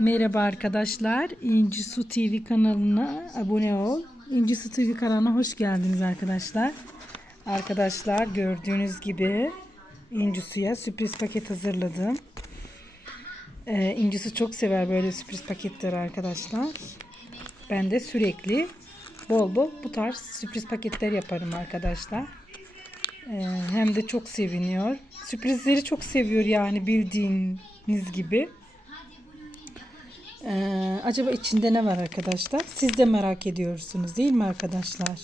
Merhaba arkadaşlar. İnci Su TV kanalına abone ol. İnci Su TV kanalına hoş geldiniz arkadaşlar. Arkadaşlar gördüğünüz gibi İnci Su'ya sürpriz paket hazırladım. Ee, İnci Su çok sever böyle sürpriz paketleri arkadaşlar. Ben de sürekli bol bol bu tarz sürpriz paketler yaparım arkadaşlar. Ee, hem de çok seviniyor. Sürprizleri çok seviyor yani bildiğiniz gibi. Ee, acaba içinde ne var arkadaşlar? Siz de merak ediyorsunuz değil mi arkadaşlar?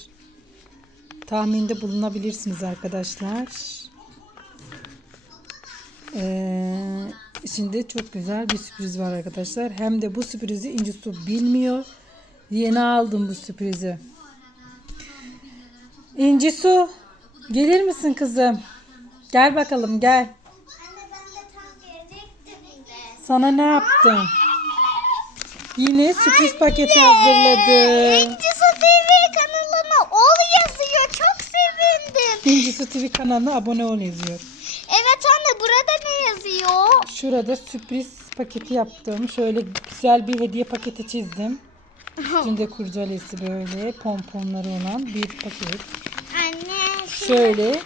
Tahminde bulunabilirsiniz arkadaşlar. Ee, içinde çok güzel bir sürpriz var arkadaşlar. Hem de bu sürprizi İnci Su bilmiyor. Yeni aldım bu sürprizi. İnci Su gelir misin kızım? Gel bakalım gel. Sana ne yaptım? Yine sürpriz paketi hazırladım. İnci TV kanalına ol yazıyor. Çok sevindim. İnci TV kanalına abone ol yazıyor. Evet anne burada ne yazıyor? Şurada sürpriz paketi yaptım. Şöyle güzel bir hediye paketi çizdim. Üstünde kurdelesi böyle pomponları olan bir paket. Anne şu Şöyle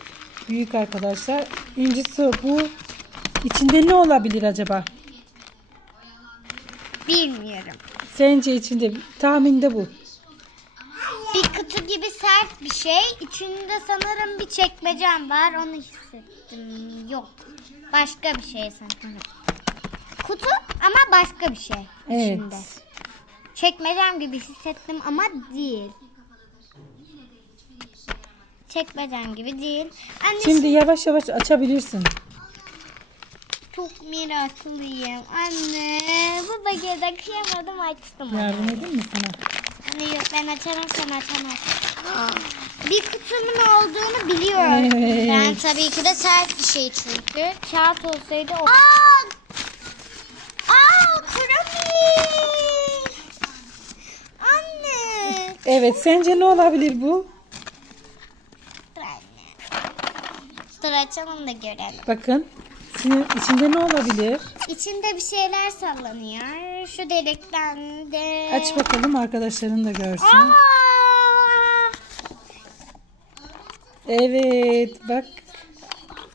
büyük arkadaşlar. İnci Su bu içinde ne olabilir acaba? Bilmiyorum. Sence içinde tahminde bu. Bir kutu gibi sert bir şey. İçinde sanırım bir çekmecem var. Onu hissettim. Yok. Başka bir şey sanırım. Kutu ama başka bir şey Evet. içinde. Çekmecem gibi hissettim ama değil. Çekmecem gibi değil. Anne Şimdi yavaş yavaş açabilirsin. Çok meraklıyım. Anne bu bagada kıyamadım açtım. Yardım edeyim mi sana? Anne yok ben açarım sen açamazsın. Bir kutunun olduğunu biliyorum. Evet. Ben tabii ki de sert bir şey çünkü. Kağıt olsaydı o... Aa! Aa kurami! Anne! Evet sence ne olabilir bu? Dur anne. Dur açalım da görelim. Bakın sizin içinde ne olabilir? İçinde bir şeyler sallanıyor. Şu delikten de... Aç bakalım arkadaşların da görsün. Aa! Evet bak.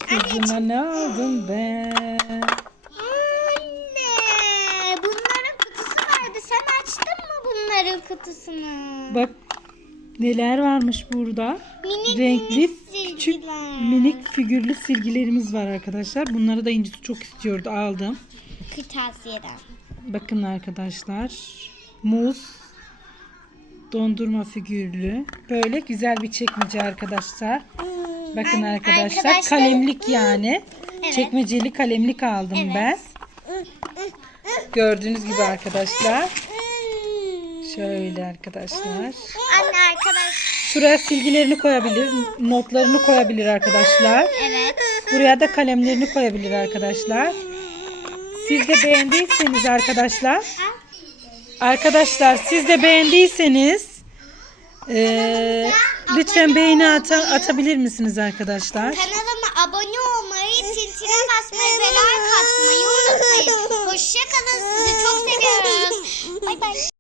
Kızıma ne aldım ben? Anne, bunların kutusu vardı. Sen açtın mı bunların kutusunu? Bak neler varmış burada. Minik Renkli minik küçük silgiler. minik figürlü silgilerimiz var arkadaşlar. Bunları da İnci çok istiyordu aldım. Kırtasiyeden. Bakın arkadaşlar. Muz dondurma figürlü. Böyle güzel bir çekmece arkadaşlar. Bakın An- arkadaşlar arkadaşlar- kalemlik yani. Evet. Çekmeceli kalemlik aldım Evet. ben. Gördüğünüz gibi arkadaşlar. Şöyle arkadaşlar. Anne arkadaş. Şuraya silgilerini koyabilir, notlarını koyabilir arkadaşlar. Evet. Buraya da kalemlerini koyabilir arkadaşlar. Siz de beğendiyseniz arkadaşlar. Arkadaşlar siz de beğendiyseniz eee, lütfen beğeni ata- atabilir misiniz arkadaşlar? Kanalıma abone